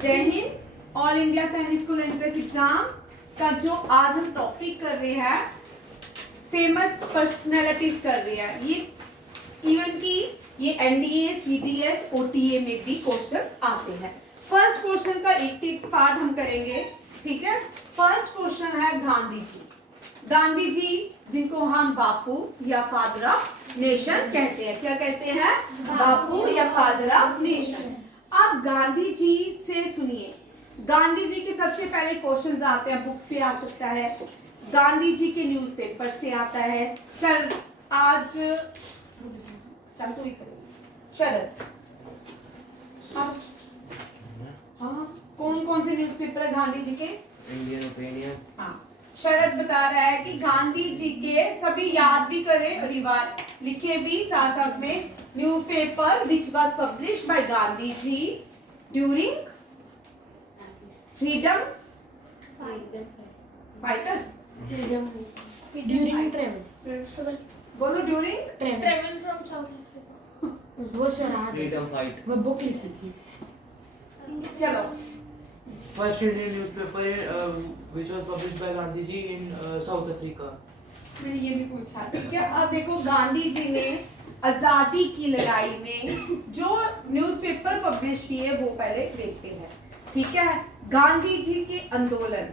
जय Hind. All India सैनिक school entrance exam का जो आज हम टॉपिक कर रहे हैं फेमस पर्सनैलिटीज कर रहे हैं। ये इवन की ये एनडीए, सीडीएस, ओटीए में भी क्वेश्चंस आते हैं। फर्स्ट क्वेश्चन का एक एक पार्ट हम करेंगे, ठीक है। फर्स्ट क्वेश्चन है गांधी जी। गांधी जी जिनको हम बापू या फादर ऑफ नेशन कहते हैं। क्या कहते हैं? बापू या फादर ऑफ नेशन। अब गांधी जी से सुनिए। गांधी जी के सबसे पहले क्वेश्चंस आते हैं, बुक से आ सकता है, गांधी जी के न्यूज़पेपर से आता है। चल आज चल तो ही करेंगे। शरद, हाँ कौन कौन से न्यूज़पेपर है गांधी जी के? Indian opinion. हाँ, शरद बता रहा है कि गांधी जी के सभी याद भी करें और रिवाज लिखे भी साथ साथ में। Newspaper which was published by Gandhi ji during freedom fighter, during travel, बोलो during travel from South Africa. वो शराब फ्रीडम फाइट। वो बुक लिखी थी। चलो first Indian newspaper which was published by Gandhi ji in South Africa। मैंने ये भी पूछा, ठीक है। अब देखो गांधी जी ने आजादी की लड़ाई में जो न्यूज़पेपर पब्लिश किए वो पहले देखते हैं, ठीक है। गांधी जी के आंदोलन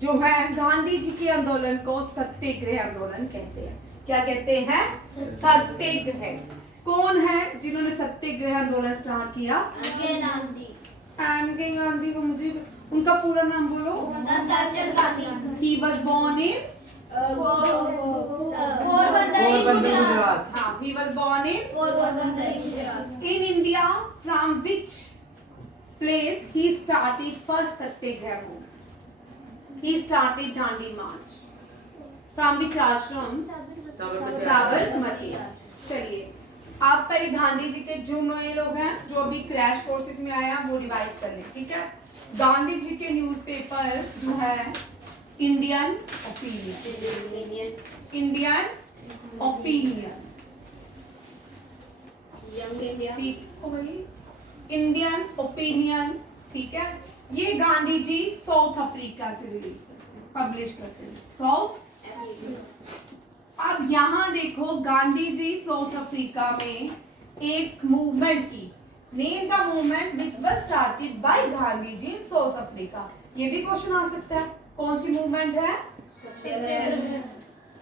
जो है, गांधी जी के आंदोलन को सत्याग्रह आंदोलन कहते हैं। क्या कहते हैं? सत्याग्रह। कौन है जिन्होंने सत्याग्रह आंदोलन स्टार्ट किया? एम के गांधी को मुझे उनका पूरा नाम बोलो। He was born in Porbandar Gujarat. हाँ, he was born in India, from which place he started first satyagraha movement? He started Dandi March from which ashram? Sabarmati. चलिए आप पहले गांधी जी के जो नए लोग हैं जो अभी क्रैश कोर्सेज में आया वो रिवाइज कर लें, ठीक है। गांधी जी के न्यूज़पेपर जो है इंडियन ओपिनियन, इंडियन ओपिनियन, ठीक हो गई, इंडियन ओपिनियन, ठीक है। ये गांधी जी साउथ अफ्रीका से रिलीज करते हैं, पब्लिश करते हैं साउथ। अब यहाँ देखो गांधी जी साउथ अफ्रीका में एक मूवमेंट की, name the movement which was started by Gandhi ji in South Africa. ये भी क्वेश्चन आ सकता है, कौन सी मूवमेंट है?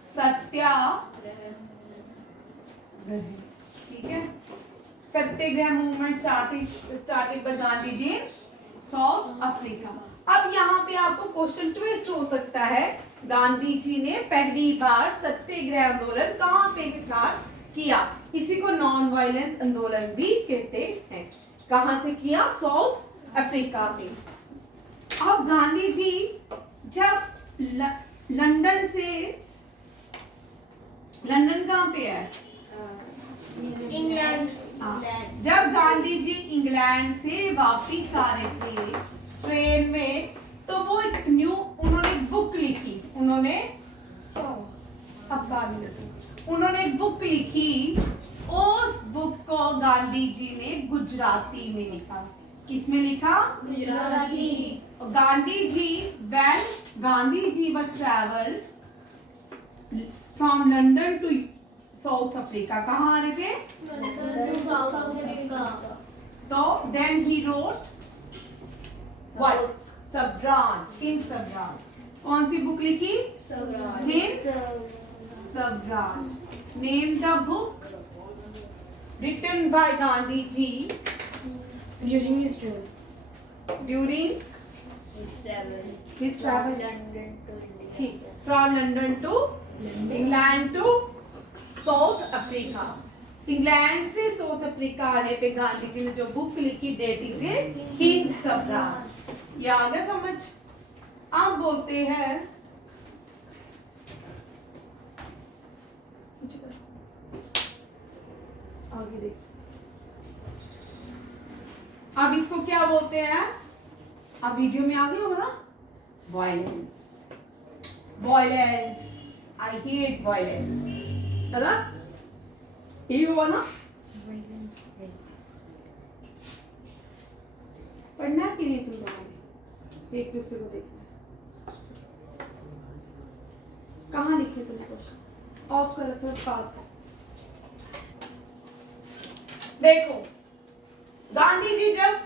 सत्याग्रह, ठीक है। Satyagraha movement started by Gandhi ji in South Africa. अब यहाँ पे आपको क्वेश्चन ट्विस्ट हो सकता है, गांधी जी ने पहली बार सत्याग्रह आंदोलन कहाँ पे स्टार्ट किया? इसी को नॉन वायलेंस आंदोलन भी कहते हैं। कहाँ से किया? साउथ अफ्रीका से। अब गांधी जी जब लंदन से, लंदन कहाँ पे है? इंग्लैंड। जब गांधी जी इंग्लैंड से वापिस आ रहे थे ट्रेन में, तो वो एक न्यू उन्होंने एक बुक लिखी। उन्होंने एक बुक लिखी। उस बुक को गांधी जी ने गुजराती में लिखा। किस में लिखा? Gujarati. Gandhi ji when Gandhi ji was travel from London to South Africa, कहाँ आ रहे थे? तो then he wrote what? Swaraj, Hind Swaraj. कौन सी बुक लिखी? Hind Swaraj. Name the book written by Gandhi ji during his travel, during his travel, ठीक, from London to England to South Africa. England से साउथ अफ्रीका आने पे गांधी जी ने जो बुक लिखी, डेट इज हिंद स्वराज। ये आ गया समझ? आप बोलते हैं आगे देख, अब इसको क्या बोलते हैं? अब वीडियो में आ गया होगा ना, violence. Violence, I hate violence, है ना? यही हुआ ना? पढ़ना है कि नहीं तुम लोगों ने? एक दूसरे को देखना है। कहाँ लिखे तुमने क्वेश्चन? ऑफ करो तो पास है। देखो, गांधी जी जब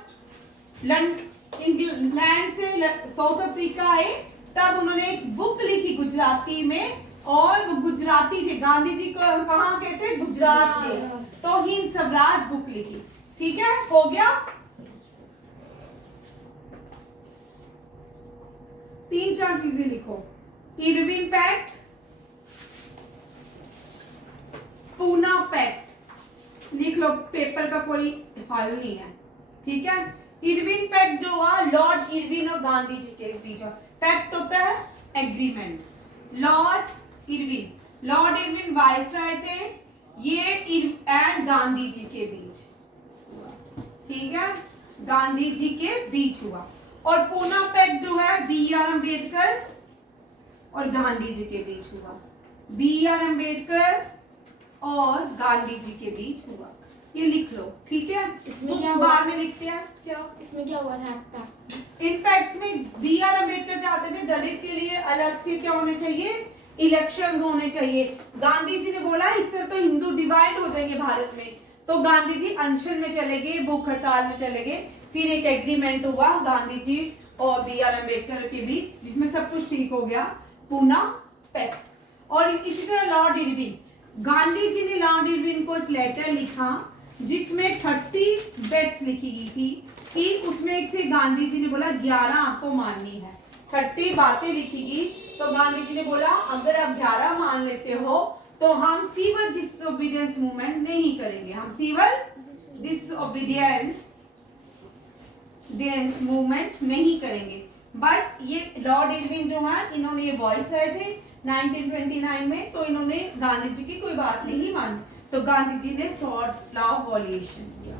इंग्लैंड से साउथ अफ्रीका आए तब उन्होंने एक बुक लिखी गुजराती में, और वो गुजराती थे। गांधी जी को कहाँ के थे? गुजरात के। तो हिंद स्वराज बुक लिखी। ठीक है, हो गया। 3-4 चीजें लिखो। इरविन पैक्ट, पूना पैक्ट लिख लो, पेपर का कोई हल नहीं है। ठीक है, इरविन पैक्ट जो हुआ लॉर्ड इरविन और गांधी जी के बीच। पैक्ट होता है एग्रीमेंट। लॉर्ड इरविन वाइसराय थे, ये एंड गांधी जी के बीच। ठीक है, गांधी जी के बीच हुआ। और पूना पैक्ट जो है B.R. अम्बेडकर और गांधी जी के बीच हुआ। B.R. अम्बेडकर और गांधी जी के बीच हुआ। ये लिख लो। ठीक है, इसमें क्या हुआ? बाद में लिखते हैं। क्या इसमें क्या हुआ था पैक्ट? इन फैक्ट्स में B.R. अम्बेडकर चाहते थे दलित के लिए अलग से क्या होने चाहिए? इलेक्शंस होने चाहिए। गांधी जी ने बोला इस तरह तो हिंदू डिवाइड हो जाएंगे भारत में। तो गांधी जी अनशन में चले गए, भूख हड़ताल में चले गए। फिर एक एग्रीमेंट हुआ गांधी जी और B.R. अम्बेडकर के बीच, जिसमें सब कुछ ठीक हो गया, पूना पैक्ट। और इसी तरह लॉर्ड इरविन, गांधी जी ने लॉर्ड इरविन को एक लेटर लिखा जिसमें 30 बेट्स लिखी गई थी कि उसमें से गांधी जी ने बोला 11 आपको माननी है। 30 बातें लिखी गई, तो गांधी जी ने बोला अगर आप 11 मान लेते हो तो हम सिविल डिसोबीडियंस मूवमेंट नहीं करेंगे, हम सिविल डिसोबीडियंस मूवमेंट नहीं करेंगे। बट ये लॉर्ड इरविन जो है, इन्होंने ये वॉइस आए थे 1929 में, तो इन्होंने गांधी जी की कोई बात नहीं मानी। तो गांधी जी ने सॉर्ट लॉ वॉल्यूशन किया।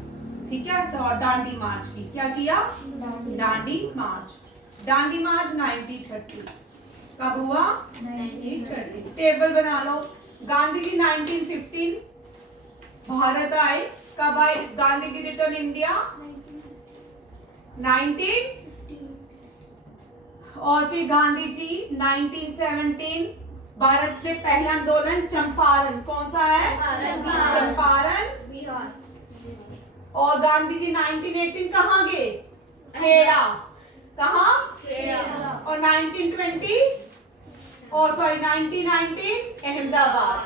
ठीक है, सॉर्ट दांडी मार्च की। क्या किया? दांडी मार्च। दांडी मार्च 1930 कब हुआ? 1930। टेबल बना लो। गांधी जी 1915 भारत आए। कब आए गांधी जी? Return India 19। और फिर गांधी जी 1917 भारत में पहला आंदोलन चंपारण, कौन सा है? चंपारण। बिहार। और गांधी जी 1918 कहाँ गए? खेड़ा। कहाँ? खेड़ा। और 1920 और सॉरी 1919 अहमदाबाद।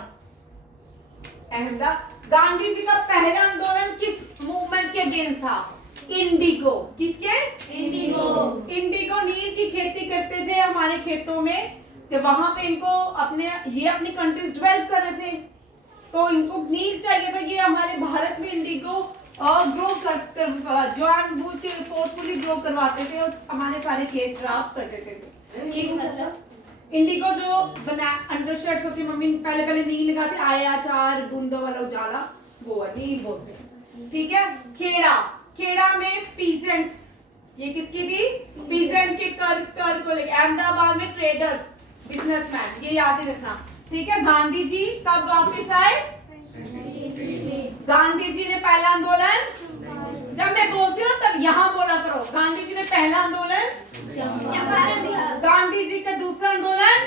गांधी जी का पहला आंदोलन किस मूवमेंट के अगेंस्ट था? इंडिगो। किसके? इंडिगो नील की खेती करते थे हमारे खेतों में, तो वहां पे इनको अपनी कंट्रीज डेवलप कर रहे थे, तो इनको नील चाहिए था। ये हमारे भारत में इंडिगो ग्रो कर जानबूझ के फोर्सफुली ग्रो करवाते थे और हमारे सारे खेत खराब कर देते थे। मतलब इंडिगो जो बना अंडरशर्ट्स होती है, मम्मी पहले नील लगाते, आया चार बूंदों वाला उजाला, वो नील बोलते हैं। ठीक है, खेड़ा में पीजेंट्स, ये किसकी थी? पीजेंट के कर को लेकर। अहमदाबाद में ट्रेडर्स, बिजनेसमैन, ये याद ही रखना। ठीक है, गांधी जी कब वापस आए? गांधी जी ने पहला आंदोलन, जब मैं बोलती हूँ तब यहाँ बोला करो। गांधी जी ने पहला आंदोलन चंपारण बिहार। गांधी जी का दूसरा आंदोलन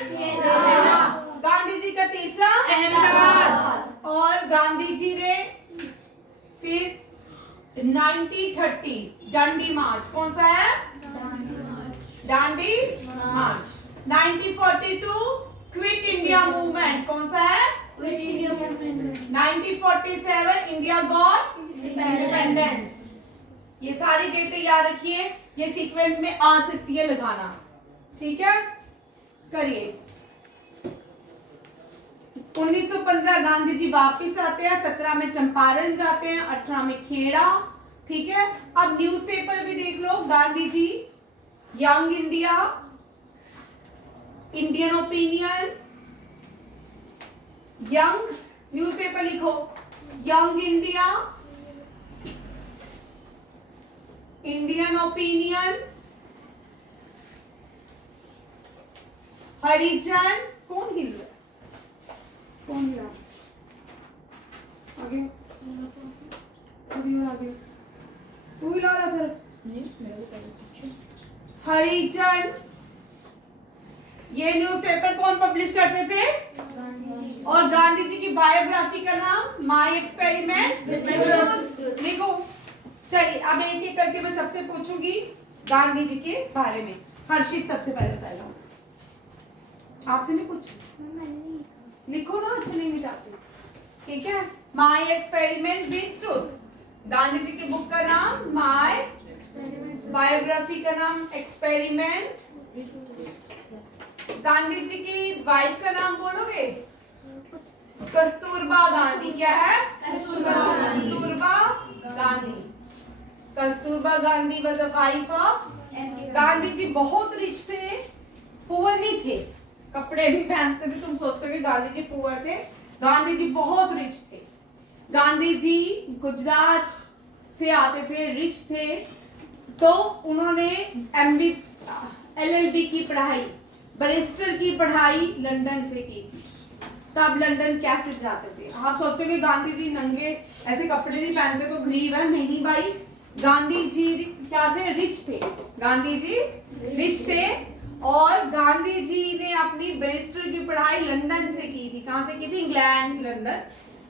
गांधी जी का तीसरा अहमदाबाद। और गांधी जी ने फिर 1930 दांडी मार्च, कौन सा है? दांडी मार्च। 1942 क्विट इंडिया मूवमेंट, कौन सा है? 1947 इंडिया गॉट इंडिपेंडेंस। ये सारी डेटें याद रखिए, ये सीक्वेंस में आ सकती है लगाना। ठीक है, करिए। 1915 गांधी जी वापिस आते हैं, 17 में चंपारण जाते हैं, 18 में खेड़ा। ठीक है, अब न्यूज़पेपर भी देख लो। Gandhi ji Young India, Indian Opinion, Young newspaper लिखो, Young India, Indian Opinion, Harijan. कौन हिल रहा है? कौन हिल रहा है? आगे अभी और आगे तू हिला रहा था। नहीं, मेरे को हरिजन। ये न्यूज़पेपर कौन पब्लिश करते थे? और गांधी जी की बायोग्राफी का नाम माय एक्सपेरिमेंट। लिखो। चलिए अब एक एक करके मैं सबसे पूछूंगी गांधी जी के बारे में। हर्षित सबसे पहले बताएगा। आपसे नहीं पूछू, लिखो ना, अच्छा नहीं मिटाते। ठीक है, my experiment with truth. Gandhi ji की बुक का नाम माय, बायोग्राफी का नाम एक्सपेरिमेंट। गांधी जी की वाइफ का नाम बोलोगे? कस्तूरबा गांधी। क्या है? Kasturba Gandhi. Kasturba Gandhi was the wife of. Gandhi ji बहुत रिच थे, पुअर नहीं थे। कपड़े भी पहनते थे, तुम सोचते हो कि गांधी जी पुअर थे? गांधी जी बहुत रिच थे। गांधी जी गुजरात से आते थे, रिच थे, तो उन्होंने एमबी एलएलबी की पढ़ाई, बैरिस्टर की पढ़ाई लंदन से की। तब लंदन कैसे जाते थे? आप सोचते हो कि गांधी जी नंगे ऐसे कपड़े नहीं पहनते तो गरीब है? नहीं भाई, गांधी जी क्या थे? रिच थे। गांधी जी रिच थे और गांधी जी ने अपनी बैरिस्टर की पढ़ाई लंदन से की थी। कहां से की थी? इंग्लैंड, लंदन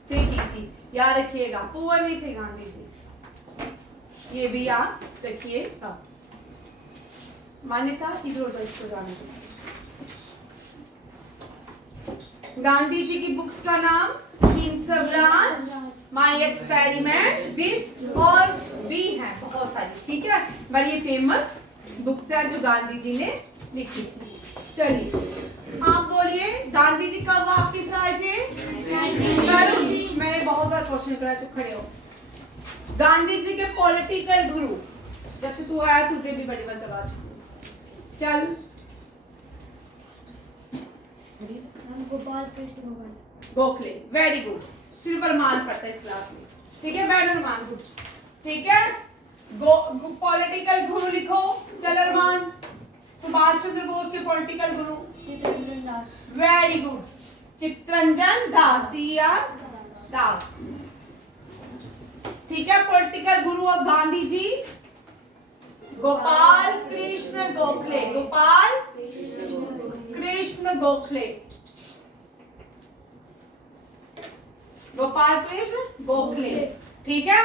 से की थी। याद रखिएगा, पुअर नहीं थे गांधी जी, ये भी याद रखिएगा। मान्यता इधर उधर इसको जाने दो। गांधी जी की बुक्स का नाम तीन स्वराज, माय एक्सपेरिमेंट विद, और भी है बहुत सारी। ठीक है, बड़ी फेमस बुक्स है जो गांधी जी ने लिखी थी। चलिए आप बोलिए, गांधी जी कब वापिस आए थे? मैंने बहुत बार क्वेश्चन करा, तो खड़े हो। गांधी जी के पॉलिटिकल गुरु, जब से तू आया तुझे भी बड़ी बात करवा चुकी। चल, गोपाल कृष्ण गोखले। वेरी गुड, सिर्फ अरमान पढ़ता है इस क्लास में। ठीक है, बैठ अरमान, गुड। ठीक है, पॉलिटिकल गुरु लिखो। चल अरमान, सुभाष चंद्र बोस के पॉलिटिकल गुरु। चित्तरंजन दास। वेरी गुड, चित्तरंजन दास, दास। ठीक है, पॉलिटिकल गुरु ऑफ गांधी जी गोपाल कृष्ण गोखले। गोपाल कृष्ण गोखले। गोपाल कृष्ण गोखले। ठीक है,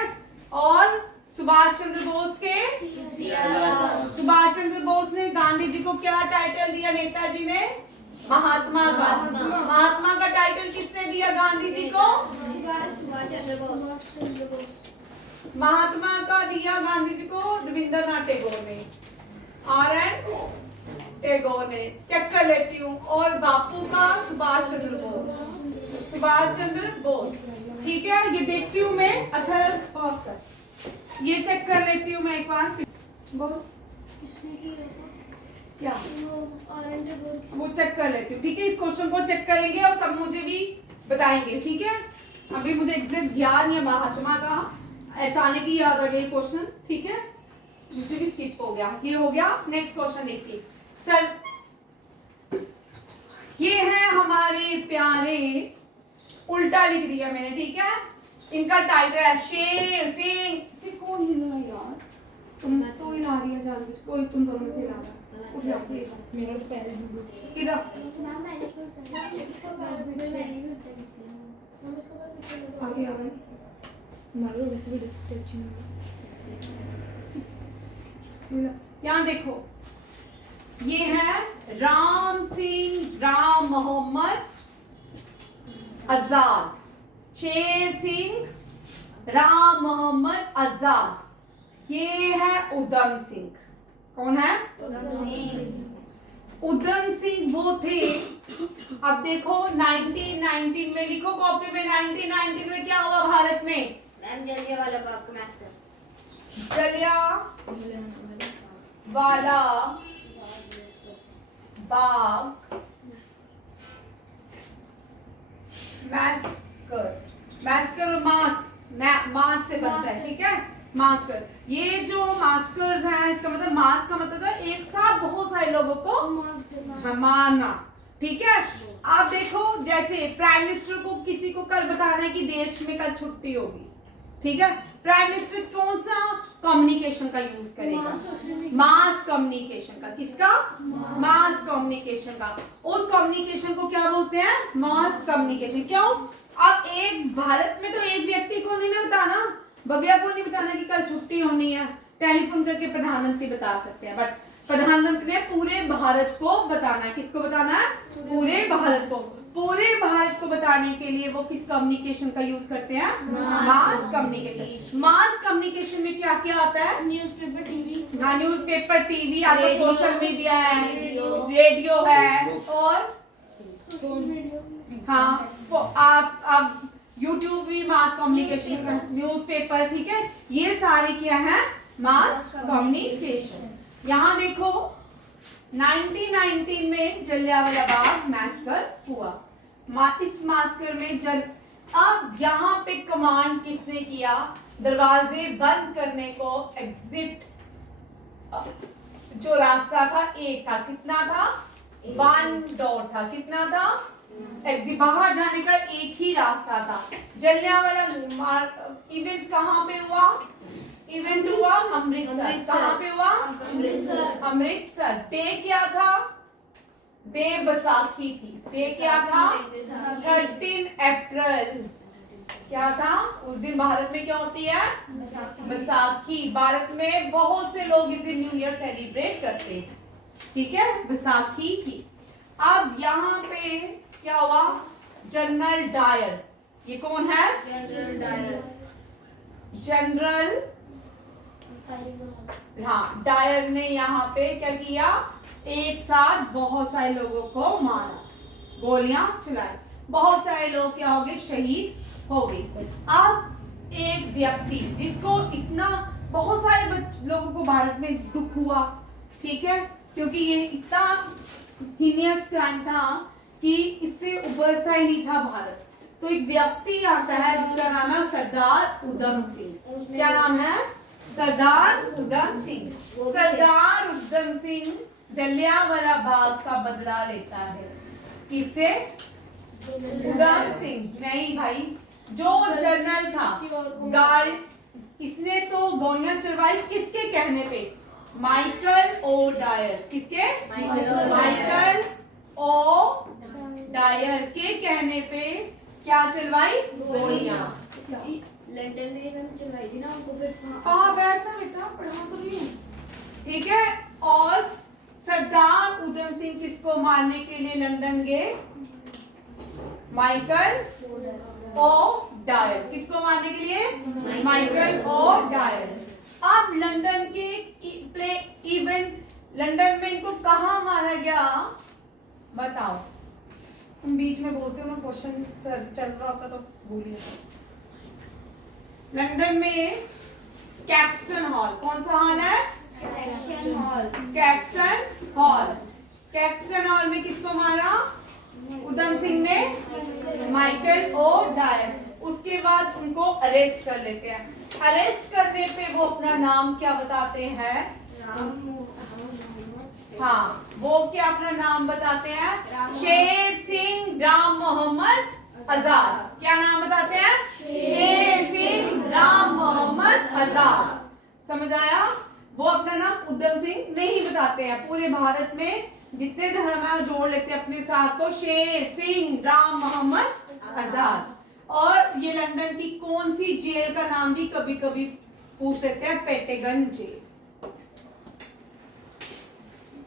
और सुभाष चंद्र बोस के? सुभाष चंद्र बोस ने गांधी जी को क्या टाइटल दिया? नेताजी ने महात्मा का। महात्मा का टाइटल किसने दिया गांधी जी को? महात्मा का दिया गांधी जी को रविंद्रनाथ टैगोर ने, RN टैगोर ने। चेक कर लेती हूँ। और बापू का सुभाष चंद्र बोस। सुभाष चंद्र बोस। ठीक है, ये देखती हूँ मैं। अच्छा पॉज कर, ये चेक कर लेती हूँ मैं एक बार। बोलो किसने की क्या? वो वो चेक कर लेती हूँ। ठीक है, इस क्वेश्चन को चेक करेंगे और सब मुझे भी बताएंगे। ठीक है, अभी मुझे एग्जैक्ट याद नहीं है महात्मा का, अचानक ही याद आ गया क्वेश्चन। ठीक है, मुझे भी स्किप हो गया। ये हो गया। नेक्स्ट क्वेश्चन देखिए सर, ये है हमारे प्यारे, उल्टा लिख दिया मैंने। ठीक है, इनका टाइटल है शेर सिंह। फिर कौन हिल रहा है यार? तुम तो हिला रही है जानबूझ, कोई तुम दोनों में से हिला रहा है। उठ जा से, मेरा तो पैर इधर आगे आ गई। मारो वैसे भी डिस्क्रिप्शन यहाँ देखो, ये है राम सिंह, राम मोहम्मद आजाद। शेर सिंह, राम मोहम्मद आजाद। ये है उधम सिंह। कौन है? उधम सिंह वो थे। अब देखो 1919 में लिखो कॉपी में, 1919 में क्या हुआ भारत में? मैम जलियांवाला बाग का मैसकर। जलियांवाला बाग मैसकर। मैसकर मास से बनता है। ठीक है, मास्कर। ये जो मास्कर्स हैं, इसका मतलब मास का मतलब है एक साथ बहुत सारे लोगों को मारना। ठीक है, आप देखो जैसे प्राइम मिनिस्टर को किसी को कल बताना है कि देश में कल छुट्टी होगी। ठीक है, प्राइम मिनिस्टर कौन सा कम्युनिकेशन का यूज करेगा? मास कम्युनिकेशन का। किसका? मास कम्युनिकेशन का। उस कम्युनिकेशन को क्या बोलते हैं? Mass communication. क्यों? अब एक भारत में तो एक व्यक्ति को नहीं ना बताना, भव्या को नहीं बताना कि कल छुट्टी होनी है, टेलीफोन करके प्रधानमंत्री बता सकते हैं, बट प्रधानमंत्री ने पूरे भारत को बताना है। किसको बताना है? पूरे भारत को। पूरे भारत को बताने के लिए वो किस कम्युनिकेशन का यूज करते हैं? Mass communication. मास कम्युनिकेशन में क्या क्या आता है? Newspaper, TV. हाँ, न्यूज़पेपर, टीवी, आपका रेडियो, सोशल मीडिया है, रेडियो है, और फोन। हाँ, आप यूट्यूब भी मास कम्युनिकेशन, न्यूज़पेपर, ठीक है, ये सारे क्या है? Mass communication. यहाँ देखो 1919 में जलियांवाला बाग मैसकर हुआ। इस मैसकर में अब यहाँ पे कमांड किसने किया? दरवाजे बंद करने को, एग्जिट जो रास्ता था एक था। कितना था? 1 डोर था। कितना था? एग्जिट, बाहर जाने का एक ही रास्ता था। जलियांवाला इवेंट्स कहाँ पे हुआ? इवेंट हुआ अमृतसर। कहाँ पे हुआ? अमृतसर। डे क्या था? डे बैसाखी थी। डे क्या था? 13 अप्रैल। क्या था? उस दिन भारत में क्या होती है? बैसाखी। भारत में बहुत से लोग इस दिन न्यू ईयर सेलिब्रेट करते हैं, ठीक है, बैसाखी की। अब यहाँ पे क्या हुआ? General Dyer. ये कौन है? General Dyer. जनरल, हाँ, डायर ने यहाँ पे क्या किया? एक साथ बहुत सारे लोगों को मारा, गोलियां चलाई, बहुत सारे लोग क्या हो गए? शहीद हो गए। अब एक व्यक्ति जिसको इतना, बहुत सारे लोगों को भारत में दुख हुआ, ठीक है, क्योंकि ये इतना हीनियस क्राइम था कि इससे उभरता ही नहीं था भारत। तो एक व्यक्ति आता है जिसका नाम है सरदार उधम सिंह। क्या नाम है? सरदार उधम सिंह। सरदार उधम सिंह जलियांवाला बाग का बदला लेता है। किससे? उधम सिंह नहीं भाई, जो जनरल था, गार्ड, इसने तो गोलियां चलवाई। किसके कहने पे? Michael O'Dwyer. किसके? माइकल ओ डायर के कहने पे क्या चलवाई? गोलियां। लंदन में मैंने चलवाई थी ना उनको, फिर हाँ, बैठना बेटा, पढ़ा तो रही हूँ, ठीक है। और सरदार उधम सिंह किसको मारने के लिए लंदन गए? Michael O'Dwyer. किसको मारने के लिए? Michael O'Dwyer. अब लंदन के प्ले इवेंट, लंदन में इनको कहाँ मारा गया? बताओ। तुम बीच में बोलते हो ना, क्वेश्चन सर चल रहा होता तो भूलिए। लंदन में कैक्सटन हॉल। कौन सा हॉल है? Caxton hall. Caxton hall. Caxton hall में किसको मारा? उधम सिंह ने माइकल ओ डायर। उसके बाद उनको अरेस्ट कर लेते हैं। अरेस्ट करने पे वो अपना नाम क्या बताते हैं? हाँ, वो क्या अपना नाम बताते हैं? शेर सिंह राम मोहम्मद आजाद। क्या नाम बताते हैं? शेर सिंह राम मोहम्मद आजाद। समझ आया? वो अपना नाम उधम सिंह नहीं बताते हैं। पूरे भारत में जितने धर्म है जोड़ लेते हैं अपने साथ को, शेर सिंह राम मोहम्मद आजाद। और ये लंदन की कौन सी जेल का नाम भी कभी कभी पूछ लेते हैं? Pentagon jail.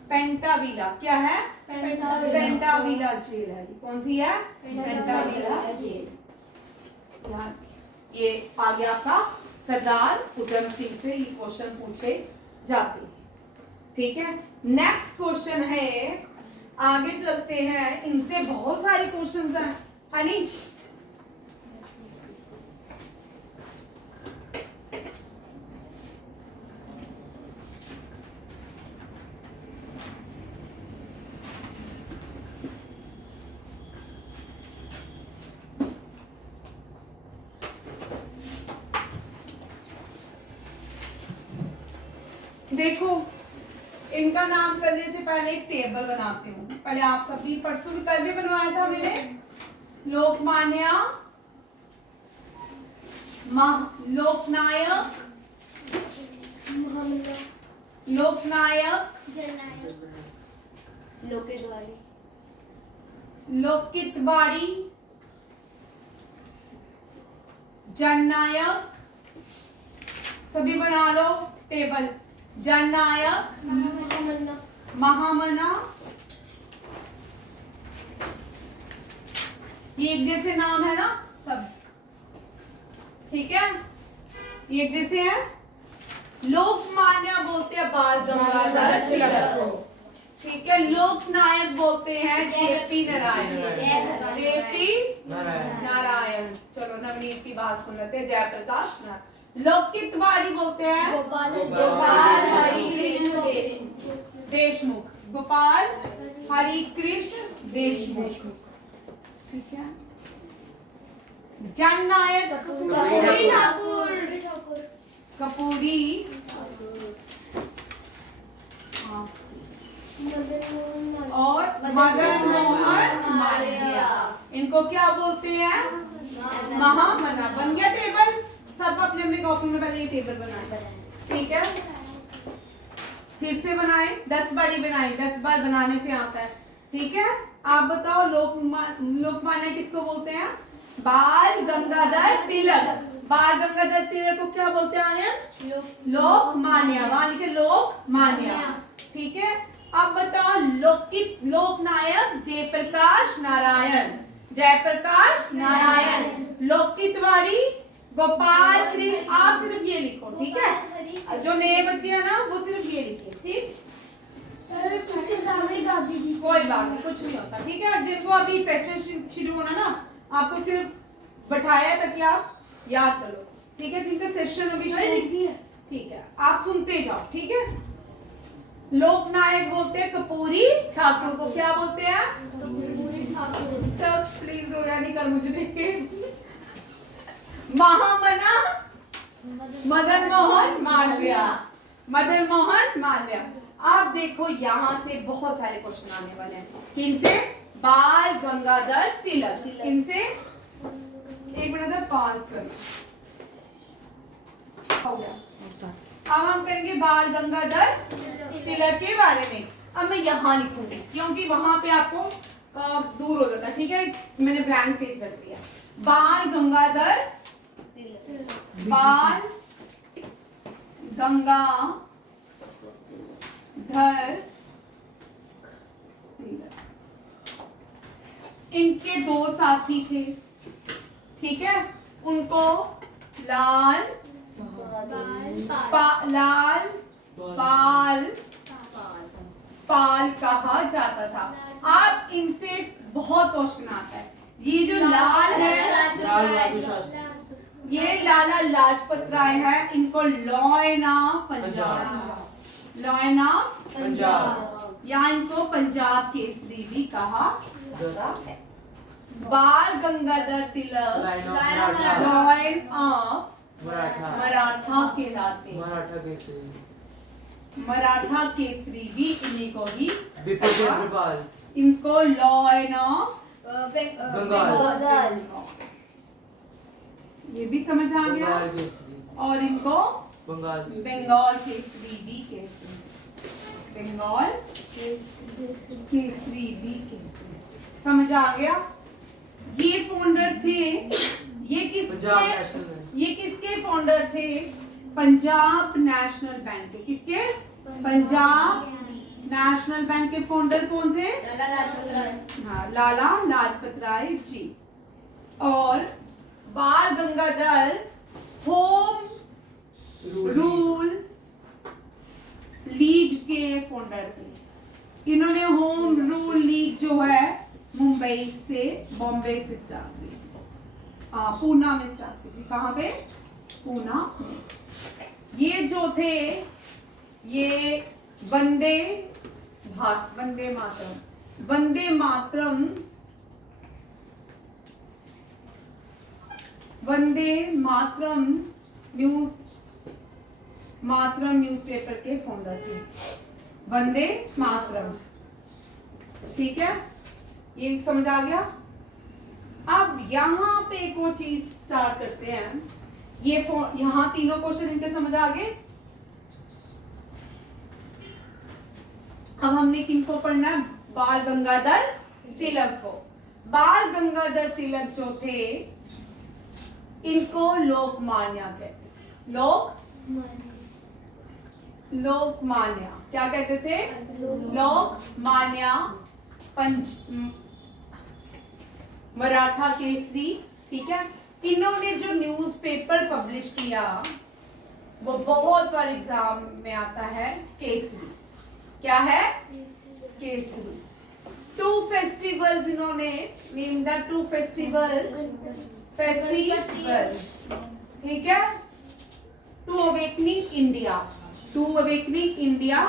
पेंटाविला। क्या है? पेंटाविला जेल है। कौन सी है? Pentonville jail. ये आ गया आपका सरदार उधम सिंह से ये क्वेश्चन पूछे जाते हैं, ठीक है। नेक्स्ट क्वेश्चन है, आगे चलते हैं, इनसे बहुत सारे क्वेश्चंस हैं, हनी। देखो, इनका नाम करने से पहले एक टेबल बनाती हूँ। पहले आप सभी परसों भी, कल भी बनवाया था मैंने। लोकमान्य, लोकनायक, लोकनायक, लोकितवाड़ी, जननायक, सभी बना लो टेबल। जननायक, महामना, ये एक जैसे नाम है ना सब, ठीक है, ये एक जैसे है। लोकमान्य बोलते हैं बाल गंगाधर तिलक को, ठीक है। लोकनायक बोलते हैं जेपी नारायण, जेपी नारायण। चलो नवनीत की बात सुन लेते हैं, जयप्रकाश नारायण। लोकितवाड़ी बोलते हैं गोपाल हरिकृष्ण देशमुख, गोपाल हरिकृष्ण देशमुख, ठीक है। जननायक कपूरी, हाँ, और मदन मोहन मालविया, इनको क्या बोलते हैं? महामना। बन गया टेबल, सब अपने अपने कॉपी में पहले ये टेबल बनाए, ठीक है। फिर से बनाए, 10 बार ही बनाए, 10 बार बनाने से आता है, ठीक है। आप बताओ लोकमान्य किसको बोलते हैं? बाल गंगाधर तिलक। बाल गंगाधर तिलक को क्या बोलते हैं आर्यन? लोकमान्य। वहां लिखे लोकमान्य, ठीक है। अब बताओ लोकनायक जयप्रकाश नारायण, जयप्रकाश नारायण। लोकितवाड़ी गोपाल कृष्ण, आप सिर्फ ये लिखो, ठीक है। जो नए बच्चे हैं ना वो सिर्फ ये लिखे, ठीक। कोई बात नहीं, कुछ नहीं होता, ठीक है। जिनको अभी फ्रेशर शुरू होना ना, आपको सिर्फ बैठाया ताकि आप याद कर लो, ठीक है। जिनका सेशन अभी शुरू, ठीक है, आप सुनते जाओ, ठीक है। लोकनायक बोलते हैं कपूरी ठाकुर को, क्या बोलते हैं? तब प्लीज रोया नहीं कर मुझे देख के। महामना मदन मोहन मालविया, मदन मोहन मालविया। आप देखो यहाँ से बहुत सारे क्वेश्चन आने वाले हैं। किनसे? बाल गंगाधर तिलक। किनसे? एक मिनट पास करना हो गया। अब हम करेंगे बाल गंगाधर तिलक के बारे में। अब मैं यहाँ लिखूंगी क्योंकि वहां पे आपको दूर हो जाता है, ठीक है। मैंने ब्लैंक पेज रख दिया। बाल गंगाधर, बाल गंगाधर तिलक, इनके 2 साथी थे, ठीक है। उनको लाल पाल कहा जाता था। आप इनसे बहुत क्वेश्चन आता है। ये जो लाल है, ये लाला लाजपत राय है, इनको लॉयना पंजाब, लॉयना पंजाब, या इनको पंजाब केसरी भी कहा जाता है। बाल गंगाधर तिलक लॉयन ऑफ मराठा कहलाते हैं, मराठा केसरी भी इन्हीं को ही, इनको लॉयन ऑफ बंगाल, ये भी समझ आ गया। और इनको बंगाल केसरी भी कहते हैं, बंगाल केसरी भी कहते हैं। समझ आ गया। ये फाउंडर थे, ये किसके फाउंडर थे? पंजाब नेशनल बैंक के। किसके? पंजाब नेशनल बैंक के फाउंडर कौन थे? हाँ, लाला लाजपत राय जी। और बाल गंगाधर होम रूल लीग के फाउंडर थे। इन्होंने होम रूल लीग जो है मुंबई से, बॉम्बे से स्टार्ट की, पूना में स्टार्ट की थी। कहाँ पे? पूना में। ये जो थे ये वंदे मातरम, वंदे मातरम, वंदे मातरम न्यूज़पेपर के फाउंडर थे। वंदे मातरम, ठीक है। ये समझ आ गया। अब यहाँ पे एक और चीज स्टार्ट करते हैं। ये यहाँ तीनों क्वेश्चन इनके समझ आ गए। अब हमने किनको पढ़ना है? बाल गंगाधर तिलक को। बाल गंगाधर तिलक जो थे इनको लोकमान्य कहते। लोकमान्य क्या कहते थे? लोकमान्य मराठा केसरी। ठीक है, इन्होंने जो न्यूज़पेपर पब्लिश किया वो बहुत बार एग्जाम में आता है, केसरी। क्या है? केसरी। 2 फेस्टिवल्स इन्होंने नेम द 2 फेस्टिवल्स। ठीक है, to awakening India, to awakening India,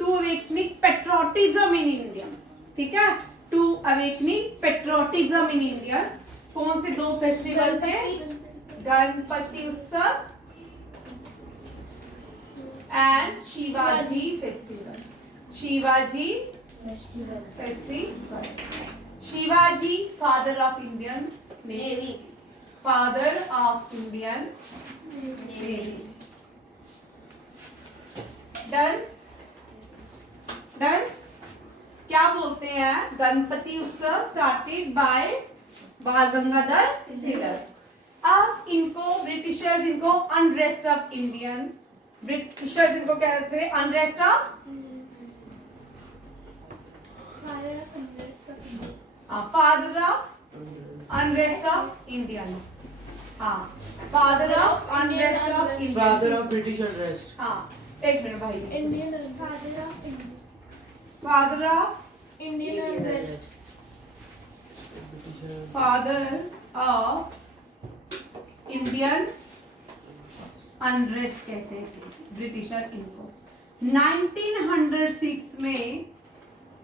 to awakening patriotism in Indians. ठीक है, to awakening patriotism in Indians. कौन से 2 फेस्टिवल थे? Ganpati Utsav and Shivaji festival. Shivaji festival. Shivaji father of Indian navy, father of Indian navy. Done done. क्या बोलते हैं? गणपति उत्सव स्टार्टेड बाय बाल गंगाधर तिलक। अब इनको ब्रिटिशर्स इनको अनरेस्ट ऑफ इंडियन, ब्रिटिशर्स इनको क्या कहते थे? Unrest of father of unrest of Indians. हाँ, father of unrest of Indian, father of British unrest. हाँ, एक मिनट भाई। Indian father of father of Indian unrest. Father of Indian unrest कहते हैं ब्रिटिशर इनको। 1906 में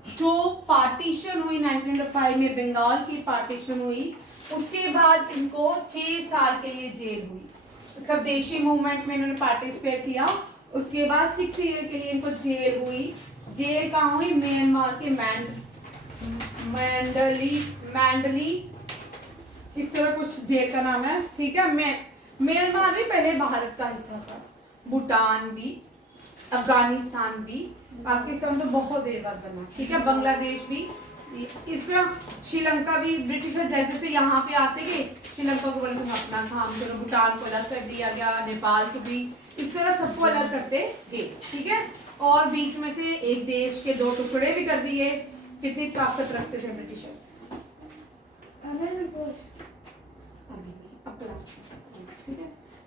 जो पार्टीशन हुई, 1905 में बंगाल की पार्टीशन हुई, उसके बाद इनको 6 साल के लिए जेल हुई। स्वदेशी मूवमेंट में इन्होंने पार्टिसिपेट किया। उसके बाद 6 ईयर के लिए इनको जेल हुई। जेल कहाँ हुई? म्यांमार के मैंडली इस तरह कुछ जेल का नाम है। ठीक है, म्यांमार भी पहले भारत का हिस्सा था, भूटान भी, अफगानिस्तान भी, पाकिस्तान तो बहुत देर बाद बना। ठीक है, बांग्लादेश भी। इस तरह श्रीलंका भी ब्रिटिशर जैसे जैसे यहाँ पे आते गए, श्रीलंका को बोले तुम अपना काम करो, भूटान को अलग कर दिया गया, नेपाल को भी, इस तरह सबको अलग करते गए। ठीक है, और बीच में से एक देश के 2 टुकड़े भी कर दिए। कितनी ताकत रखते थे ब्रिटिशर्स। ठीक है,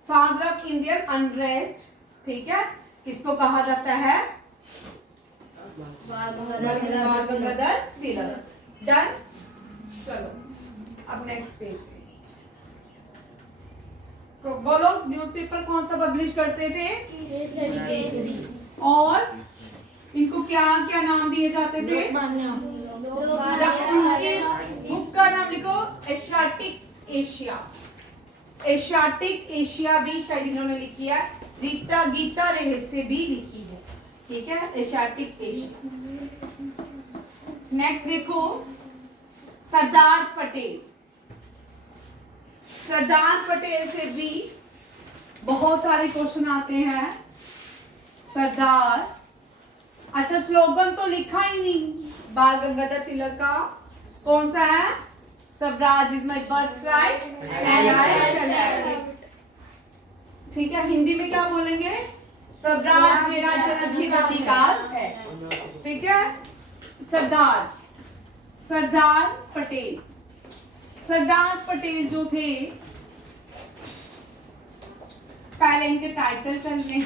फादर ऑफ इंडियन अनरेस्ट। ठीक है, किसको कहा जाता है? बाल गंगाधर तिलक। डन। चलो अब नेक्स्ट पेज पे बोलो, न्यूज़पेपर कौन सा पब्लिश करते थे? और इनको क्या क्या नाम दिए जाते थे? उनकी बुक का नाम लिखो, एशियाटिक एशिया। एशियाटिक एशिया भी शायद इन्होंने लिखी है। रीता गीता रहस्य भी लिखी है। ठीक है, एशियाटिक एशिया। नेक्स्ट देखो, सरदार पटेल। सरदार पटेल से भी बहुत सारे क्वेश्चन आते हैं। सरदार, अच्छा स्लोगन तो लिखा ही नहीं बाल गंगाधर तिलक का। कौन सा है? Swaraj is my birth right and I shall have it. ठीक है, हिंदी में क्या बोलेंगे? स्वराज मेरा जन्मसिद्ध अधिकार है। ठीक है, सरदार सरदार पटेल। सरदार पटेल जो थे, पहले इनके टाइटल कर लें।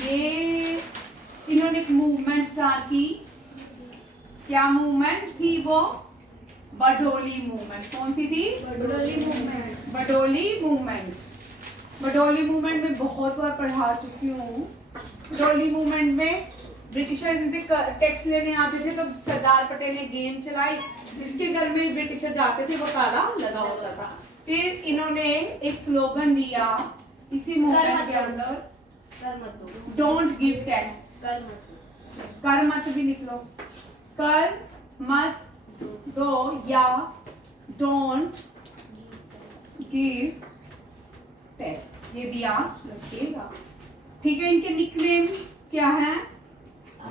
ये इन्होंने एक मूवमेंट स्टार्ट की। क्या मूवमेंट थी वो? बडोली मूवमेंट। कौन सी थी? Badoli movement. Badoli movement. Badoli movement में बहुत बार पढ़ा चुकी हूँ। बडोली मूवमेंट में ब्रिटिशर इनसे टैक्स लेने आते थे, तो सरदार पटेल ने गेम चलाई। जिसके घर में ब्रिटिशर जाते थे वो ताला लगा होता था। फिर इन्होंने एक स्लोगन दिया इसी मूवमेंट के अंदर, डोंट गिव टैक्स। कर मत भी लिख लो, कर मत दो या डोंट गिव टैक्स, ये भी आप रखिएगा। ठीक है, इनके निकनेम क्या है?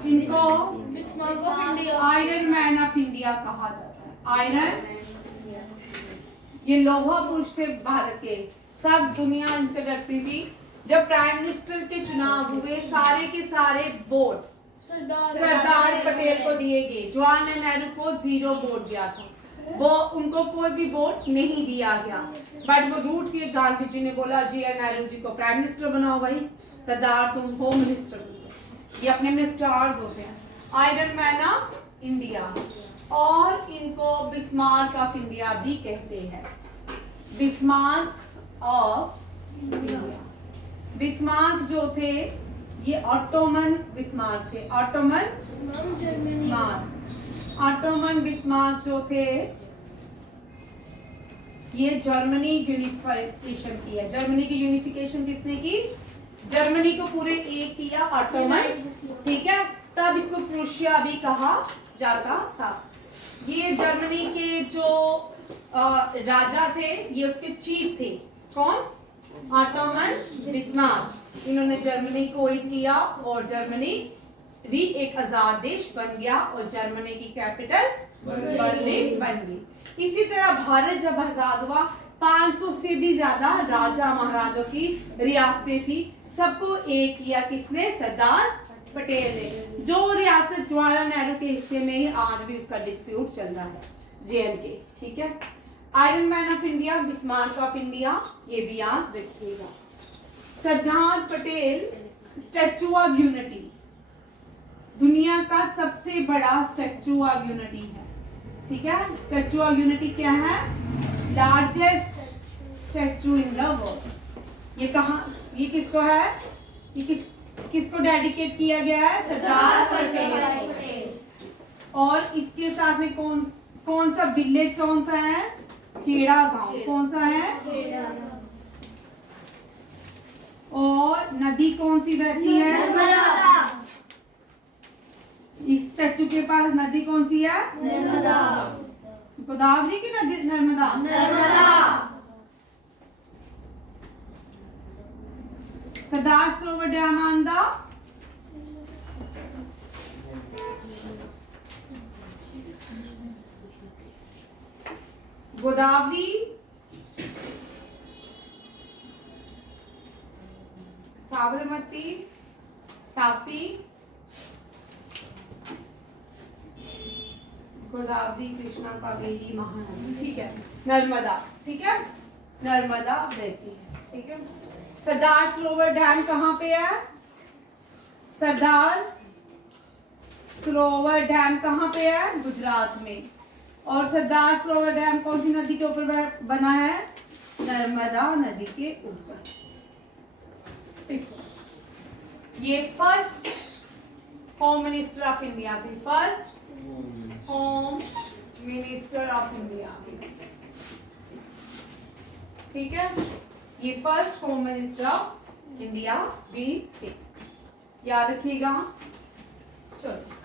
इनको Bismarck of India. Iron man of India कहा जाता है। आयरन, ये लौह पुरुष थे भारत के, सब दुनिया इनसे डरती थी। जब प्राइम मिनिस्टर के चुनाव हुए, सारे के सारे वोट सरदार पटेल को दिए गए। जवाहरलाल नेहरू को 0 वोट दिया था, वो उनको कोई भी वोट नहीं दिया गया। बट वो रूठ के गांधी जी ने बोला जी नेहरू जी को प्राइम मिनिस्टर बनाओ भाई, सरदार तुम होम मिनिस्टर बनो। ये अपने मिनिस्टर्स होते हैं। आयरन मैन ऑफ इंडिया, और इनको बिस्मार्क ऑफ इंडिया भी कहते हैं। बिस्मार्क ऑफ इंडिया, बिस्मार्क जो थे ये ऑटोमन बिस्मार्क थे। ऑटोमन बिस्मार्क, ऑटोमन बिस्मार्क जो थे ये जर्मनी यूनिफिकेशन की है। जर्मनी की यूनिफिकेशन किसने की? जर्मनी को पूरे एक किया ऑटोमन, ठीक है। तब इसको प्रूशिया भी कहा जाता था। ये जर्मनी के जो राजा थे, ये उसके चीफ थे। कौन? Ottoman Bismarck. इन्होंने जर्मनी को एक किया और जर्मनी भी एक आजाद देश बन गया और जर्मनी की कैपिटल बर्लिन बन गई। इसी तरह भारत जब आजाद हुआ, 500 से भी ज्यादा राजा महाराजों की रियासतें थी, सबको एक किया किसने? सरदार पटेल ने। जो रियासत जवाहरलाल नेहरू के हिस्से में ही आज भी उसका डिस्प्यूट चल रहा है, JNK, ठीक है। Iron man of India, Bismarck of India, ये भी याद रखिएगा। Sardar Patel statue of unity, दुनिया का सबसे बड़ा स्टैचू ऑफ यूनिटी है, ठीक है। स्टैचू ऑफ यूनिटी क्या है? Largest statue in the world. ये कहाँ, ये किसको है? ये किसको डेडिकेट किया गया है? सरदार पटेल। और इसके साथ में कौन सा विलेज कौन सा है? खेड़ा गांव। कौन सा है? और नदी कौन सी बहती है? इस स्टैचू के पास नदी कौन सी है? नर्मदा। गोदावरी की नदी? Narmada. Sardar Sarovar dam on the Godavari, Sabarmati, Tapi, Godavari, Krishna, Kaveri, Mahanadi, ठीक है। नर्मदा, ठीक है, नर्मदा बहती है, ठीक है। सरदार सरोवर डैम कहाँ पे है? सरदार सरोवर डैम कहाँ पे है? गुजरात में। और सरदार सरोवर डैम कौन सी नदी के ऊपर बना है? नर्मदा नदी के ऊपर। ये first home minister of India थे। First home minister of India, ठीक है। ये first home minister of India भी थे, याद रखिएगा। चलो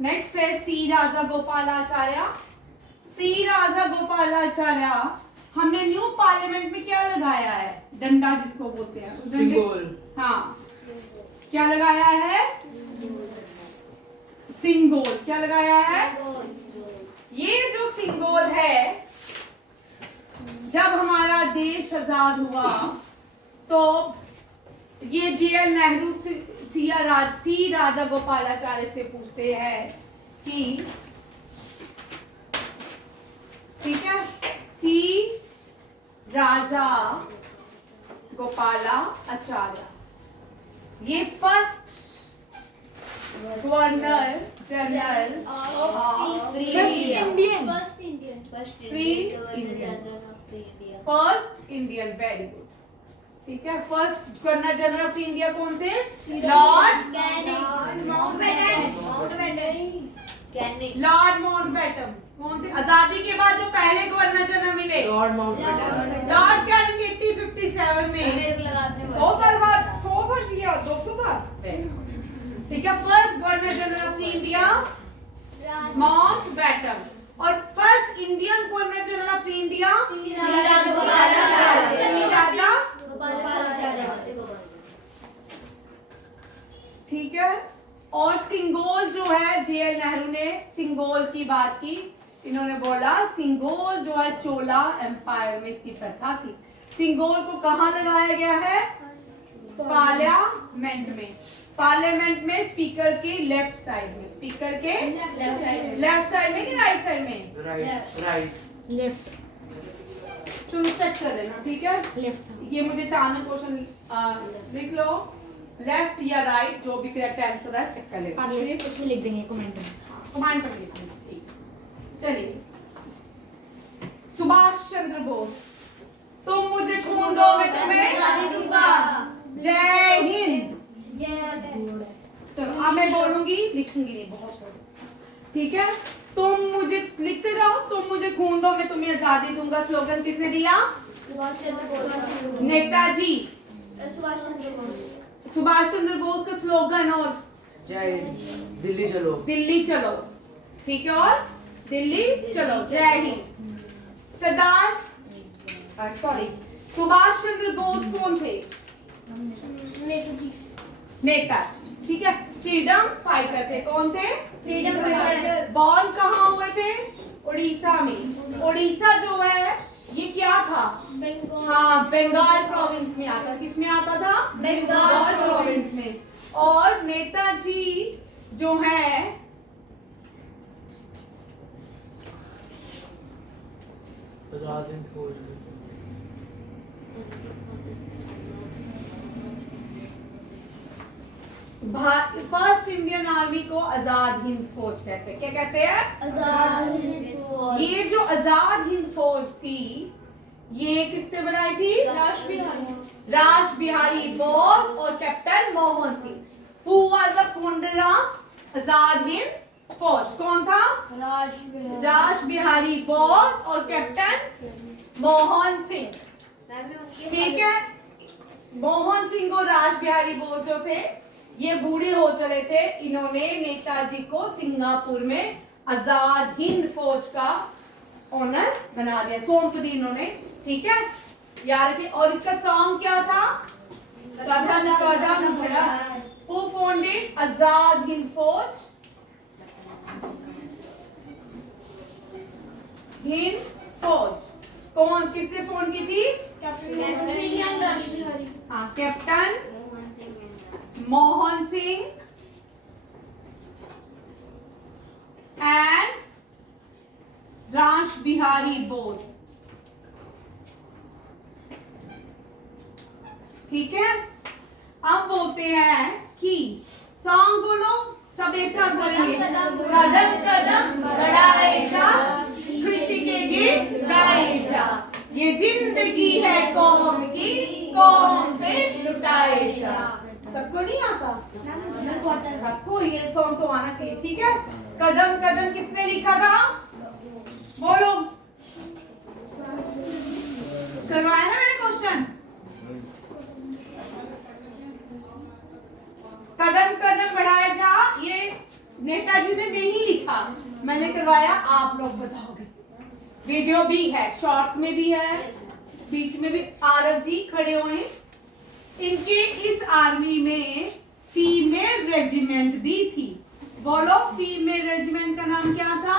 नेक्स्ट है सी राजा गोपालाचार्य। सी राजा गोपालाचार्य, हमने न्यू पार्लियामेंट में क्या लगाया है? डंडा जिसको बोलते हैं, सिंगोल। हाँ, क्या लगाया है? सिंगोल। क्या लगाया है? ये जो सिंगोल है, जब हमारा देश आजाद हुआ तो ये JL नेहरू सी राजा गोपालाचार्य से पूछते हैं कि, ठीक है, सी राजा गोपालाचार्य ये first governor general of first Indian, very good, ठीक है। First governor general of India कौन थे? Lord Mountbatten. कौन थे? आजादी के बाद जो पहले गवर्नर जनरल मिले? Lord Mountbatten. लॉर्ड कैनिंग 1857 में, 100 साल बाद, 100 साल किया, 200 साल, ठीक है। First governor general of India Mountbatten, और first Indian governor general of India ठीक है। और सिंगोल जो है, जेएल नेहरू ने सिंगोल की बात की, इन्होंने बोला सिंगोल जो है चोला एम्पायर में इसकी प्रथा थी। सिंगोल को कहाँ लगाया गया है? पार्लियामेंट में। पार्लियामेंट में स्पीकर के लेफ्ट साइड में, स्पीकर के लेफ्ट साइड में कि राइट साइड में? राइट लेफ्ट चलो चेक कर लेना, ठीक है। लेफ्ट ये मुझे चार क्वेश्चन लिख लो, लेफ्ट या राइट, जो भी करेक्ट आंसर है चेक कर लेना। पार्लियामेंट इसमें लिख देंगे कमेंट में। कमांड में लिख लेना, ठीक। चलिए, सुभाष चंद्र बोस, तुम मुझे खून दो मैं तुम्हें दूंगा। जय हिंद। गुड। चलो अब मैं बोलूंगी, लिखूंगी नहीं, बहुत छोटा, ठीक है। तुम मुझे लिखते जाओ, तुम मुझे खून दो मैं तुम्हें आजादी दूंगा, स्लोगन किसने दिया? सुभाष चंद्र बोस। नेताजी सुभाष चंद्र बोस। सुभाष चंद्र बोस का स्लोगन। और जय हिंद, दिल्ली चलो। दिल्ली चलो, ठीक है। और दिल्ली चलो, जय हिंद। सरदार सॉरी, सुभाष चंद्र बोस कौन थे? नेताजी, ठीक है। फ्रीडम फाइटर थे, कौन थे? Freedom fighter. बॉर्न कहाँ हुए थे? उड़ीसा में। उड़ीसा जो है ये क्या था? बंगाल। हाँ, बंगाल प्रोविंस में आता। किस में आता था? बंगाल प्रोविंस में। और नेताजी जो है आजाद हिंद फौज। फर्स्ट इंडियन आर्मी को आजाद हिंद फौज कहते हैं। क्या कहते हैं? आजाद हिंद फौज। ये जो आजाद हिंद फौज थी, ये किसने बनाई थी? रास बिहारी बोस और captain Mohan Singh. Who was the founder of आजाद हिंद फौज? कौन था? रास बिहारी बोस और कैप्टन मोहन सिंह, ठीक है। मोहन सिंह और रास बिहारी बोस जो थे ये बूढ़े हो चले थे, इन्होंने नेताजी को सिंगापुर में आजाद हिंद फौज का ऑनर बना दिया, सौंप दी इन्होंने, ठीक है, याद रखिए। और इसका सॉन्ग क्या था? कदम कदम बढ़ा। Who founded आजाद हिंद फौज? हिंद फौज कौन, किसने फोन की थी? हाँ, कैप्टन मोहन सिंह एंड रास बिहारी बोस, ठीक है। अब बोलते हैं कि सॉन्ग बोलो, सब एक साथ बोलेंगे। कदम कदम बढ़ाए जा, खुशी के गीत गाए जा, ये जिंदगी है कौम की, कौम पे लुटाए जा। सबको नहीं आता? सबको ये सॉन्ग तो आना चाहिए, ठीक है। कदम कदम किसने लिखा था? बोलो, करवाया ना मैंने क्वेश्चन? कदम कदम बढ़ाया जा, ये नेताजी ने नहीं लिखा, मैंने करवाया, आप लोग बताओगे। वीडियो भी है, शॉर्ट्स में भी है, बीच में भी आरव जी खड़े हुए हैं। इनके इस आर्मी में फीमेल रेजिमेंट भी थी। बोलो, फीमेल रेजिमेंट का नाम क्या था?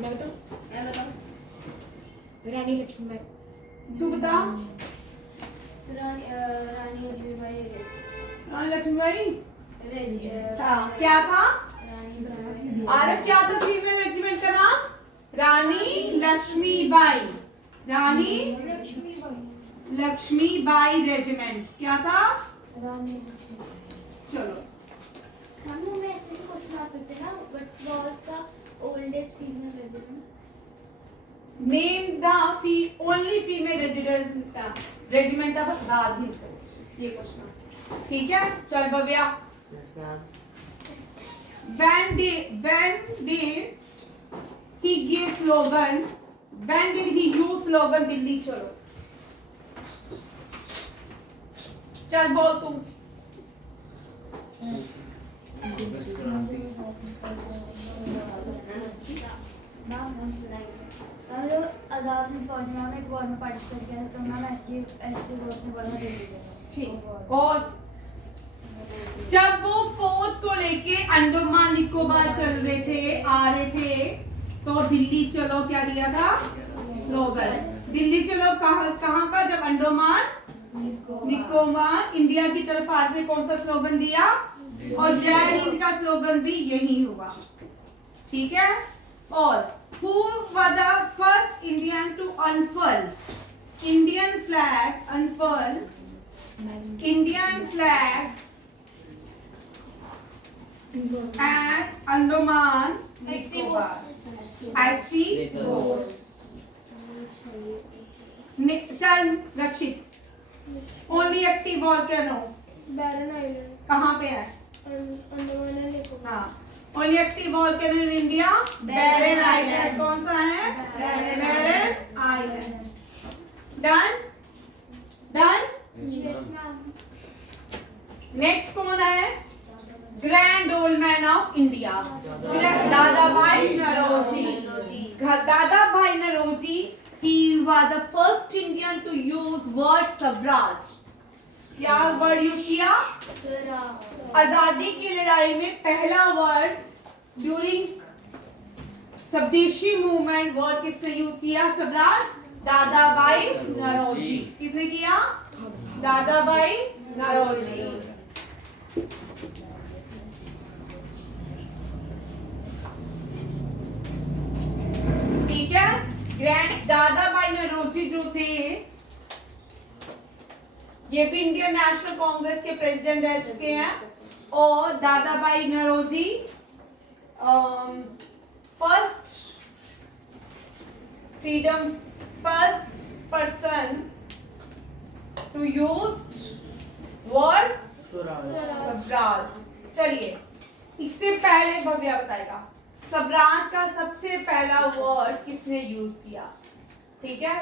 मैं बताऊं? रानी लक्ष्मीबाई। तू बता। रानी लक्ष्मीबाई। रानी लक्ष्मीबाई, क्या था? आरव, क्या था फीमेल रेजिमेंट का नाम? रानी लक्ष्मीबाई। रानी लक्ष्मीबाई रेजिमेंट क्या था? चलो, में ऐसे भी क्वेश्चन आ सकते हैं ना, but was the oldest female resident? Name the only female regiment of Azad Hind Fauj, ये क्वेश्चन, ठीक है। चल Bhavya, Yes, ma'am. when did he give slogan, when did he use slogan Delhi चलो? चल बोल तुम। आजाद हिंद फौज में एक वॉर में पार्टिसिपेट किया था, तो मैम ऐसे कोर्स में पढ़ा दिल्ली। ठीक, और जब वो फौज को लेके अंडमान निकोबार चल रहे थे, आ रहे थे, तो दिल्ली चलो क्या दिया था स्लोगन। दिल्ली चलो कहाँ का, जब अंडमान निकोबार इंडिया की तरफ आते कौन सा स्लोगन दिया, और जय हिंद का स्लोगन भी यही हुआ। ठीक है। और who was the first Indian to unfurl Indian flag, unfurl Indian flag at Andaman Nicobar? SC Bose। चल Rakshit, only active volcano Barren Island कहाँ पे है? अंडमान एंड निकोबार। हाँ, only active volcano in India Barren Island. कौन सा है? Barren Island. Done done. Yes ma'am. Next कौन है? Grand old man of India, Dadabhai Naoroji. दादा भाई Naoroji, he was the first Indian to use word Swaraj. क्या वर्ड यूज किया? आजादी की लड़ाई में पहला वर्ड ड्यूरिंग स्वदेशी मूवमेंट वर्ड किसने यूज किया? स्वराज, दादा भाई नौरोजी। किसने किया? दादा भाई नौरोजी। ठीक है। ग्रैंड दादा भाई नौरोजी जो थे, ये भी इंडियन नेशनल कांग्रेस के प्रेसिडेंट रह चुके हैं। और Dadabhai Naoroji first freedom, first person to use word Swaraj. चलिए, इससे पहले भव्या बताएगा स्वराज का सबसे पहला वर्ड किसने यूज किया। ठीक है।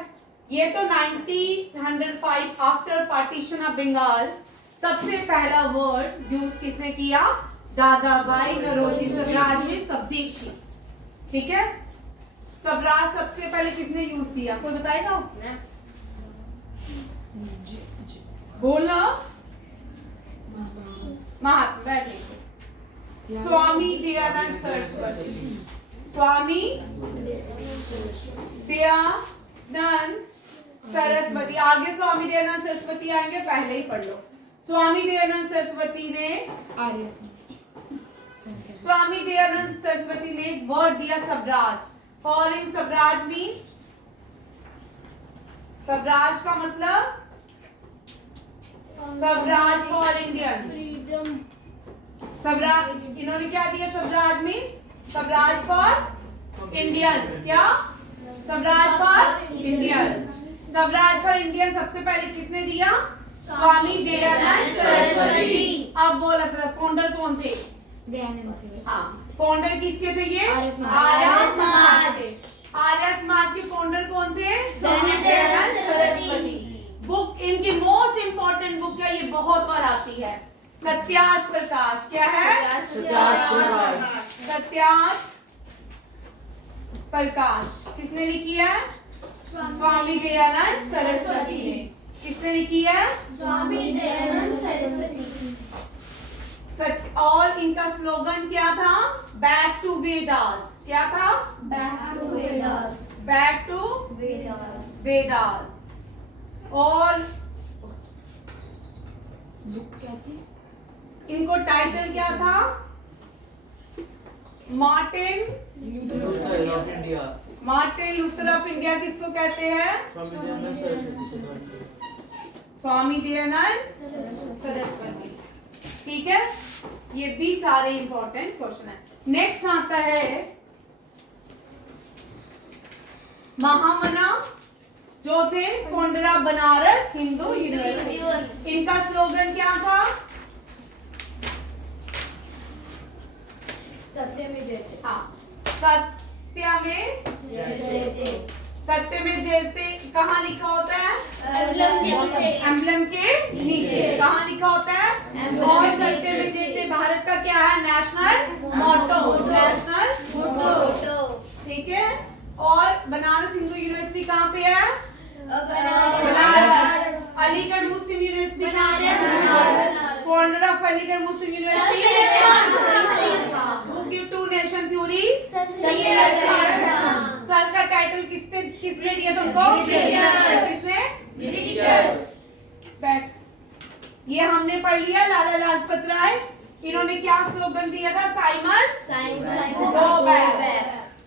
ये तो 1905 आफ्टर पार्टीशन ऑफ बंगाल सबसे पहला वर्ड यूज किसने किया? दादा भाई नौरोजी। स्वराज में स्वदेशी। ठीक है। स्वराज सबसे पहले किसने यूज किया, कोई बताएगा? बोलना। महात्मा बैठे। स्वामी दयानंद सरस्वती। स्वामी दयानंद सरस्वती। आगे स्वामी दयानंद सरस्वती आएंगे, पहले ही पढ़ लो। स्वामी दयानंद सरस्वती ने एक वर्ड दिया स्वराज। फॉर स्वराज मीन्स, स्वराज का मतलब Swaraj for Indian. Freedom. Swaraj, इन्होंने क्या दिया? Swaraj means Swaraj for Indians. क्या? Swaraj for Indian. Swaraj for Indian सबसे पहले किसने दिया? स्वामी दयानंद सरस्वती। अब बोला था फाउंडर कौन थे? हाँ, फाउंडर किसके थे ये? आर्य समाज के। आर्य समाज के फाउंडर कौन थे? स्वामी दयानंद सरस्वती। बुक इनकी मोस्ट इंपॉर्टेंट बुक है, ये बहुत बार आती है, सत्यार्थ प्रकाश। क्या है? सत्यार्थ प्रकाश। किसने लिखी है? स्वामी दयानंद सरस्वती ने। किसने लिखी है? स्वामी दयानंद सरस्वती। और इनका स्लोगन क्या था? Back to Vedas. क्या था? Back to Vedas. बैक टू वेदास। वेदास। और इनको टाइटल क्या था? Martin Luther of India. Martin Luther of India किसको कहते हैं? स्वामी दयानंद सरस्वती। ठीक है। ये भी सारे इंपॉर्टेंट क्वेश्चन है। नेक्स्ट आता है महामना, जो थे founder of Banaras Hindu university. इनका स्लोगन क्या था? सत्य में जयते। हाँ, सत्य में जयते। सत्य में जयते कहाँ लिखा होता है? एम्बलम के नीचे। कहाँ लिखा होता है? और सत्य में जयते भारत का क्या है? नेशनल मोटो। नेशनल मोटो। ठीक है। और बनारस हिंदू यूनिवर्सिटी कहाँ पे है? बनारस। अलीगढ़ मुस्लिम यूनिवर्सिटी कहाँ पे है? Banaras. Founder of Aligarh Muslim University. Who give two nation theory? Sir का टाइटल किसने दिया तुमको? किसने? बैठ। ये हमने पढ़ लिया लाला लाजपत राय। इन्होंने क्या स्लोगन दिया था? Simon go back.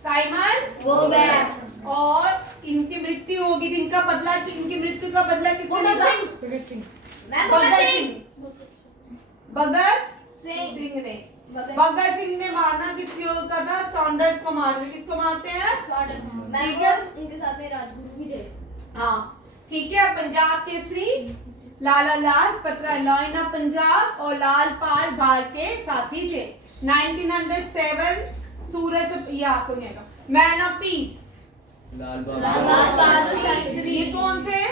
Simon go back. और इनकी मृत्यु होगी थी, इनकी मृत्यु का बदला किसने लिया? भगत सिंह ने। भगत सिंह ने मारना किसी और का था? सॉन्डर्स को मारते। किसको मारते हैं? ठीक है, उनके साथ में राजगुरु भी थे। हाँ ठीक है। पंजाब केसरी लाला लाजपत राय लॉइन ऑफ पंजाब और लाल पाल भाल के साथी थे। 1907 सूरज ये आपको नहीं आएगा। Man of peace Lal Bahadur Shastri. ये कौन थे?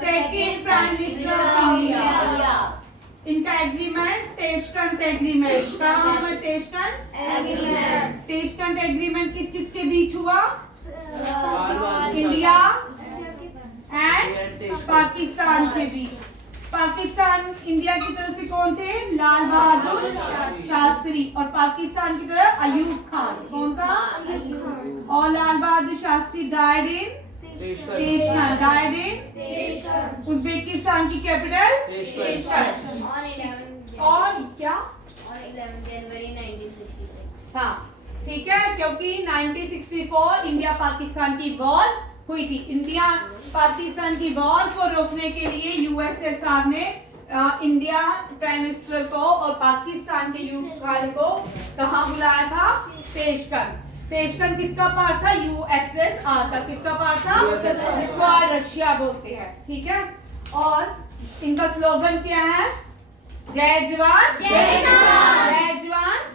Second prime minister of India. इनका एग्रीमेंट टेशकंत एग्रीमेंट। कहाँ हुआ टेशकंत एग्रीमेंट? किस किस के बीच हुआ? इंडिया एंड पाकिस्तान के बीच। पाकिस्तान इंडिया की तरफ से कौन थे? लाल बहादुर शास्त्री। और पाकिस्तान की तरफ अयूब खान। कौन था? और Lal Bahadur Shastri died in Uzbekistan की कैपिटल और क्या? जनवरी 1966। हाँ ठीक है, क्योंकि 1964 इंडिया पाकिस्तान की वॉर हुई थी। इंडिया पाकिस्तान की वॉर को रोकने के लिए यूएसएसआर ने इंडिया प्राइम मिनिस्टर को और पाकिस्तान के अयूब खान को कहाँ बुलाया था? तेशकंद किसका पार्ट था? यूएसएसआर का। किसका पार्ट था? जिसको रशिया बोलते हैं। ठीक है, और इनका स्लोगन क्या है? जय जवान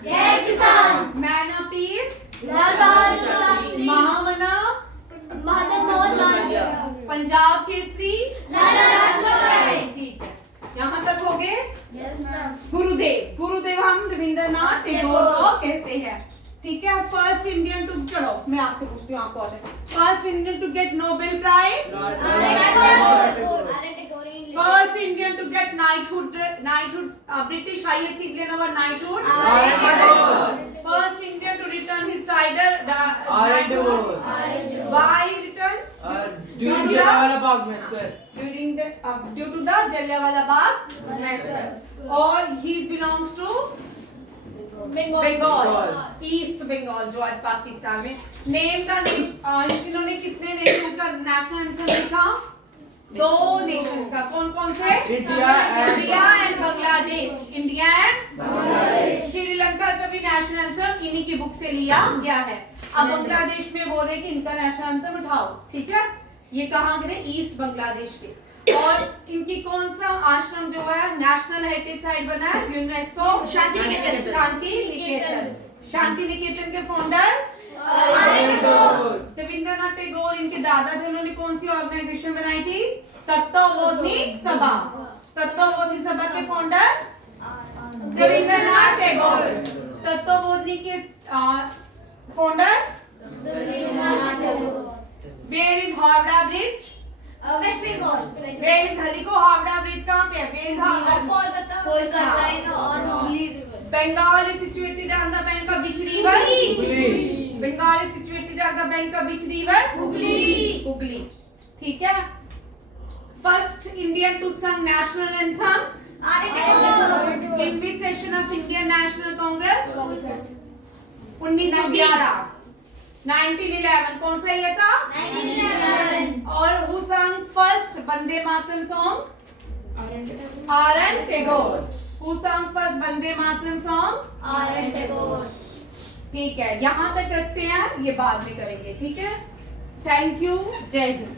जय किसान। Man of peace Lal Bahadur Shastri. महामना पंजाब केसरी लाला लाजपत राय। ठीक है, यहाँ तक हो गए। Yes, ma'am. गुरुदेव हम रविंद्रनाथ टैगोर को कहते हैं। ठीक है, फर्स्ट इंडियन टू, चलो मैं आपसे पूछती हूँ, आप कौन है? First Indian to get Nobel prize. First Indian to get knighthood British highest civilian award knighthood. First Indian to return his title why return? Due to Jallianwala Bagh massacre. Due to the Jallianwala Bagh massacre. और he belongs to Bengal, East Bengal जो आज पाकिस्तान में। Name the इन्होंने कितने Nations का national anthem लिखा? 2 Nations का। कौन कौन से? India and Bangladesh. India and Bangladesh. Sri Lanka का भी नेशनल एंथम इन्हीं की बुक से लिया गया है। अब बांग्लादेश में बोल रहे कि इनका नेशनल एंथम उठाओ। ठीक है, ये कहाँ के? ईस्ट बांग्लादेश के। और इनकी कौन सा आश्रम जो है नेशनल हेरिटेज साइट बना है यूनेस्को? शांति निकेतन के फाउंडर रविंद्रनाथ टैगोर। इनके दादा थे, उन्होंने कौन सी ऑर्गेनाइजेशन बनाई थी? तत्वबोधि सभा। तत्वबोधि सभा के फाउंडर रविंद्रनाथ टैगोर। तत्वबोधि के founder where is Howrah bridge? West Bengal. Where is हलिको हावड़ा ब्रिज कहाँ पे है? वेयर इज कोलकाता और Hooghly river. Bengal is situated on the bank of which river? Bengal is situated on the bank of which river? Hooghly. ठीक है, first Indian to संग national anthem in which session of Indian national Congress? 1911। 1911 कौन सा year था? 1911। और who संग first Vande Mataram song? RN. Tagore. Who संग first Vande Mataram song? RN. Tagore. ठीक है, यहाँ तक रखते हैं, ये बाद में करेंगे। ठीक है, थैंक यू, जय हिंद।